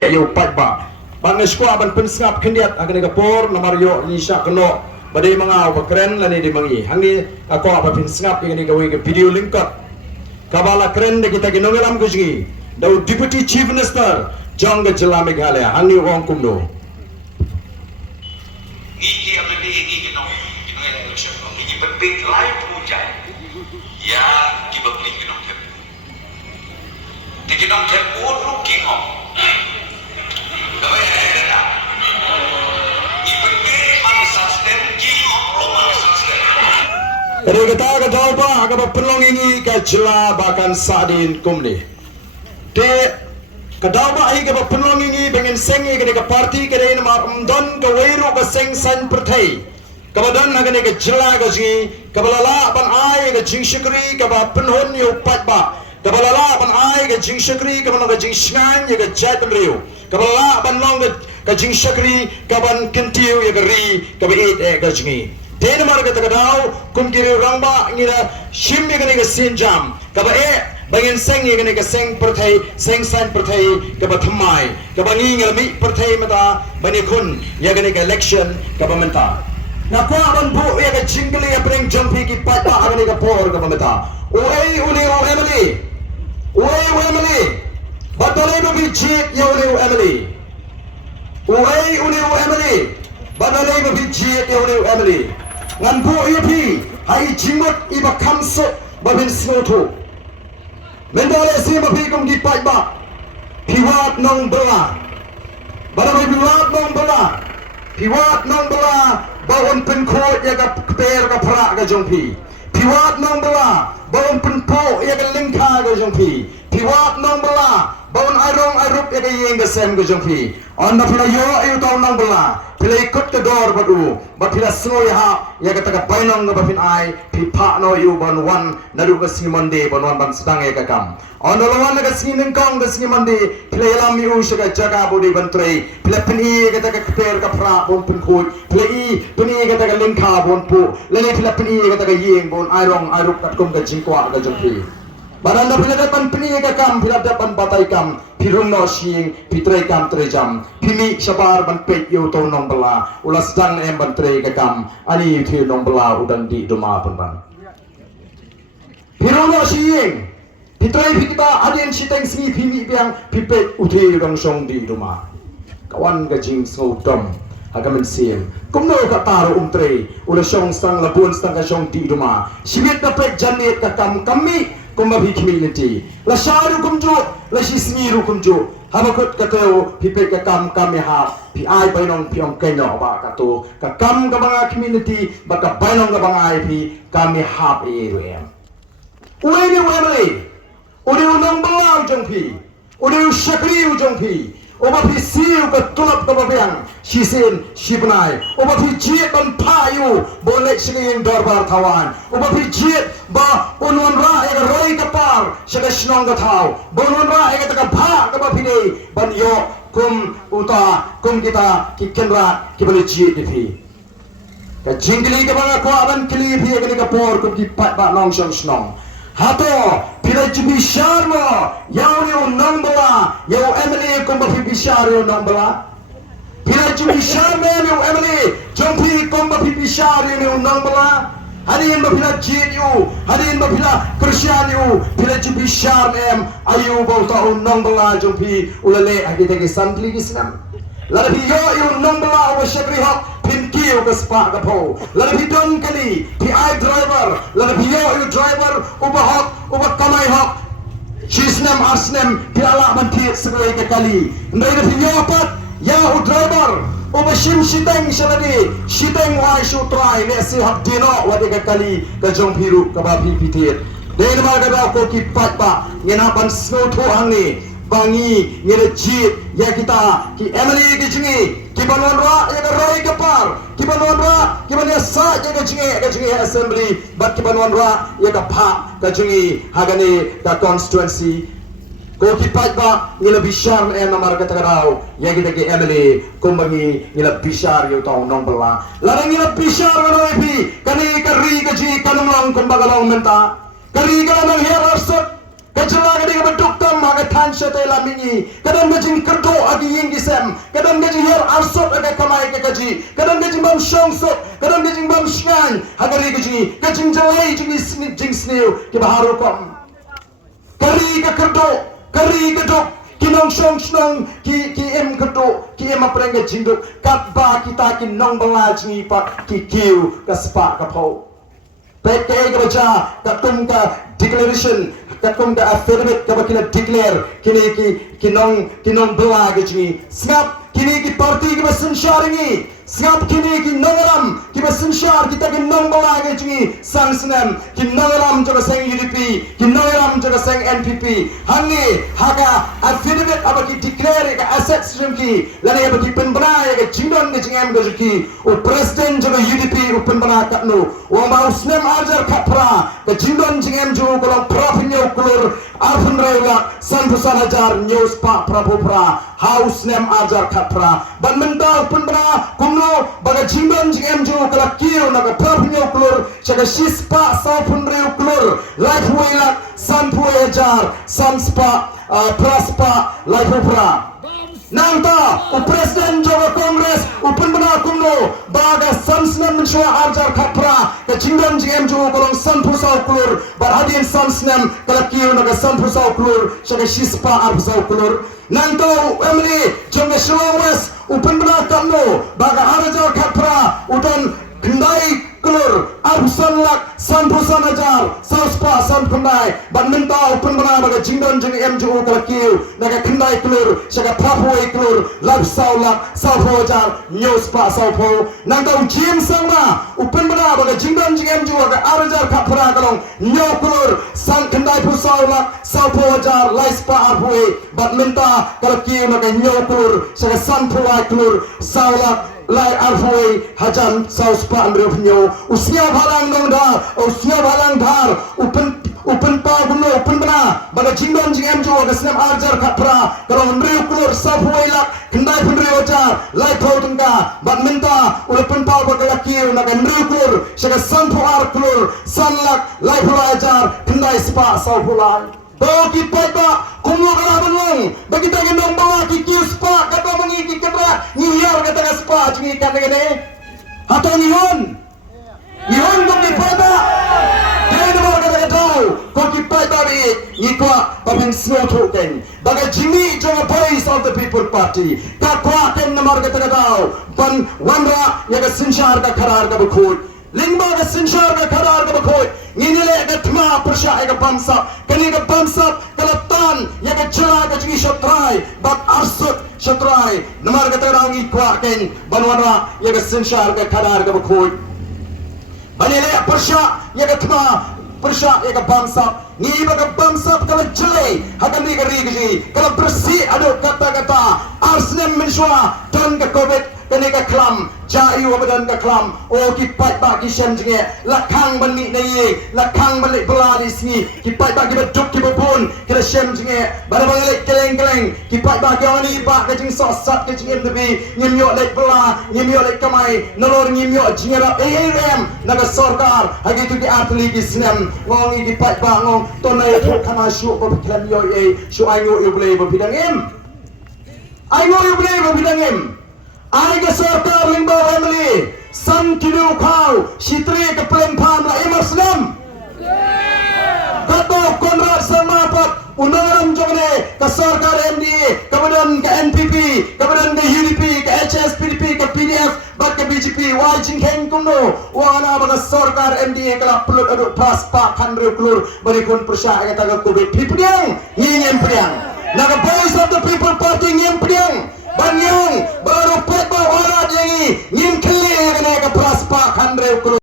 Yo pat ba bang skwa ban pensngap kendiat akan kapor namar yo ni sya keno badai mangau bakren lani di mangi hangi ako apa pensngap ini gawe ke video lingkot kabala keren de kita ginongelam gujgi dau deputy chief minister jong ke jela Meghalaya hangi wong kumno ngiji ambe ngiji ginong election ngiji berbit live hujan ya kibabli ginong tep di ginong tep ulu kingong gawe ada ibet ang sustain kingong romang sustain Jadi kita ketahui apa agak penlong ini ke jela bahkan sadin kumni de Kadaba ai ke penlong ini pengen sengi ke parti ke ini don ke weru ke seng san pertai kemudian akan ke jela ke ji kebalala ban ai ke jing syukri ke penhon yo patba kebalala ban ai ke jing syukri ke ban ke jing sngan ye ke jai penriu kebalala ban long ke jing syukri ke ban kentiu ye ke ri ke beit ke jingi den mar ke takadau kum kiri rangba ngira shim ye ke sinjam ke Bangin seng ni kena seng pertai, seng san pertai, kaba thamai, kaba ngingal mi pertai mata, bani kun, ya kena election, kaba menta. Na ko aban bu ya ke jingle ya bring jumpy ki pata agani ka por kaba menta. Oi uli o Emily, oi o Emily, batole do bi jit ya uli o Emily. Oi uli o Emily, batole do bi jit ya uli o Emily. Ngan bu ipi, hai jimot iba kamso babin snotu. Mendole si mapikum di paiba piwat nong bela bada may piwat nong bela bawon penkot ya ka per ka pra ka jongpi piwat nong bela bawon penpo ya ka lingka ka jongpi piwat nong bela bawon arong arup ya ka yeng ka sem ka jongpi on na pila yo ayu taw nong bela pila ikut ke dor badu ba pila snow ya ka taka bainong ka bafin ai pipa no yu ban wan nadu ka simonde ban wan ban sedang ya ka kam on lawan ka sinin kong ka simonde pila yalam yu shaka jaga bodi ban trei pila pini ka taka per ka pra bon pun khut pila i pini ka taka lingka bon pu lele pila pini ka taka yeng bon arong arup kat kum ka jingkwa ka jongpi Baranda pila dapan pini ka kam pila dapan batai kam pirung no sing pitrai kam trejam pimi sabar ban pet yo to nong bela ulas dang em ban tre ka kam ani thi nong bela udang di doma pun ban pirung no sing pitrai kita adin siteng sni pimi biang pipet uthi rong song di doma kawan ka jing so dom agamen sim kumno ka taro tre ulas song stang labun stang ka song di doma sibit na pet janit ka kam kami kumbabi community la sharu kumju la sismiru kumju hamakut kateo pipe ka kam ha pi ai bainong piong kenyo ba kato ka kam ka banga community baka bainong ka banga ai pi kami ha e rem ueni wemle uri unang bala ujong pi uri shakri ujong pi oba pi siu ka tulap ka babiang shisin shibnai oba pi jiet ban payu bolek singing darbar tawan oba pi jiet ba unwan ra ega roi ka par shaka shnong ka thau bonwan ra ega taka bha ka ba pi nei ban yo kum uta kum kita ki kenra ki bole jiet ni pi ka jingli ka ba ko aban kli pi ega ka por kum ki pat ba nong shong shnong hato pila jibi sharmo yau ni unang bala yau Emily kumba fi bishari unang bala pila jibi sharmo ni Emily jompi kumba fi bishari ni unang bala hanin ba pila jin yu hanin ba pila Christian yu pila jibi shar em ayu bauta unang bala jompi ulale agite ke santli kisnam lada pi yo yu unang bala wa shakri hak pinkiu ke spa ka po lada pi don kali pi ai driver lada pi yo yu driver uba hak uba kamai hak shisnam arsnam pi ala ban pi sebagai ke kali ndai da pi yo pat ya u driver uba shim shiteng shaladi shiteng wai shu try ne si hak dino wadi ke kali ka jong piru ka ba pi pitit dei ma ka ba ko ki pat ba ngena ban snow to angni bangi ngere jit ya kita ki Emily ki jingi ki banwan ra ya ka roi ka par ki banwan ra ki ban ya sa ya ka jingi assembly bat ki banwan ra ya ka pha ka jingi hagane ka constituency ko ki pat ba ngila bishar en namar ka tagarao ya kita ki Emily kumbangi ngila bishar yo tong nong bala la ngila bishar no epi kani ka ri ka ji kanong lang kumbagalong menta kari ka nang here arsot Kajala ka di ka beduk tam aga tansya te lamingi. Kadang gajing kerdo agi ying gisem. Kadang gajing her arsop aga kamai ke gaji. Kadang gajing bam syong sok. Kadang gajing bam shngan. Hagari gajing jalai jing sniu ki baharu kom. Kari ka kerdo, kari ka duk. Kinong syong snong ki em kerdo, ki em apreng ka jinduk. Kat ba kita ki nong balaj ni pak ki kiu ka spa ka po. Baik ka baca katum ka declaration katum ka affidavit ka bakila declare kini kinong bela gini snap kini ki parti ki basensyar snap kini ki nongaram ki basensyar kita ki nong bela gini sang senam ki nongaram jaga sang UDP ki nongaram jaga sang NPP hangi haga affidavit abaki declare ka asset system ki lani abaki penbena ya ka jindon ni jingam gajki o president jaga UDP o penbena katno o ma usnem ajar kapra ka jindon jingam jo kolong propinyo kulur arfun rayla sanpusan ajar news pa prapopra house name ajar kapra ban mental penbena kumno baga jindon jingam jo kala kiyo na ka propinyo kulur chaka shispa saupun rayu kulur life wayla sanpu ajar sanspa praspa life opera Nanta, o President Jawa Congress, o Penbena Kumno, baga Sansnam Menshua Arjar Kapra, ke Jingdam JM Jawa Kolong Sanpu Saukulur, Barhadin Sansnam, Kalakiyo Naga Sanpu Saukulur, Shaka Shispa Arp Saukulur, Nanta, Emily, Jonga Shilawes, o Penbena Kumno, baga Arjar Kapra, Udan Kendai Kulur, Arpusan Lak, Sanpusan Ajar, Sauspa, San Kendai, Badminta, Penbena, baga Jingdam JM Jawa Kalakiyo, Naga Kendai Kulur, Shaka Papua Kulur, Lab Saulak, Saupo Ajar, News Pa Saupo, Nanta Jim Sangma, Penbena, baga Jingdam JM Jawa Arjar Kapra Kalong, Nyo Kulur, San Kendai Pusaulak, Saupo Ajar, Laispa Arpue, Badminta, Kalakiyo, Naga Nyo Kulur, Shaka Sanpua Kulur, Saulak, Lai Arfoi Hajan Sauspa Amrofnyo Usia Balang Nongdar Usia Balang Dhar Upen Pa Guno Upen Bana Baga Jingdon Jingam Jo Gasnam Arjar Kapra Kalau Mriu Kulur Sapoi Lak Kendai Pendri Ojar Lai Pautengka Badminta Upen Pa Bagalakiu Naga Mriu Kulur Shaka Sanpu Ar Kulur Sanlak Lai Pula Ajar Kendai Spa Saupulai Bagi pada kumlo kala benong bagi tagi nong bawa kiki spa kata mengi kiki kera nyihar kata ka spa cungi kata gede atau nihon bagi pada dia nomor kata tahu bagi pada di ikwa babin snow token baga jimi jonga voice of the people party kakwa ken nomor kata tahu ban wandra yaga sinshar ka karar ka bukhut Lingba ka sinshar ka karar ka bakoy nginile ka tma persya ka bamsap kani ka bamsap kalatan ya ka jara ka jingi shatrai bat arsut shatrai namar ka taraw ngi kwa ken banwara ya ka sinshar ka karar ka bakoy banile persya ya ka tma persya ya ka bamsap ngi ba ka bamsap kala jale hakan ni ka rigi kala bersih ado kata-kata arsnem menshwa don ka covid kani ka klam jaiu abadan ka klam o ki pat ba ki shem jinge lakhang bani nei lakhang bani belari singi ki pat ba ki beduk ki bopun kila shem jinge bara bangale keleng ki pat ba ki ani ba ka jing sosat ki jing mbi nyimyo lek bela nyimyo lek kamai nolor nyimyo jingera em naga sarkar hagi tu di atli ki snem ngongi ki pat ba ngong tonai thok kama shu ba klam yo e shu ayo yo ble ba bidang em ayo yo ble ba bidang em Aiga sarkar limba family san kidu kau shitri ke pelempam la Muslim kato Konrad Samapat unaram jogne ke sarkar MDA kemudian ke NPP kemudian ke UDP ke HSPDP ke PDF bat ke BJP wajing heng kumno wana baga sarkar MDA kala pelut aduk praspa kandre kulur berikun persya kata ke covid pipdiang ngiem priang naga voice of the people party ngiem priang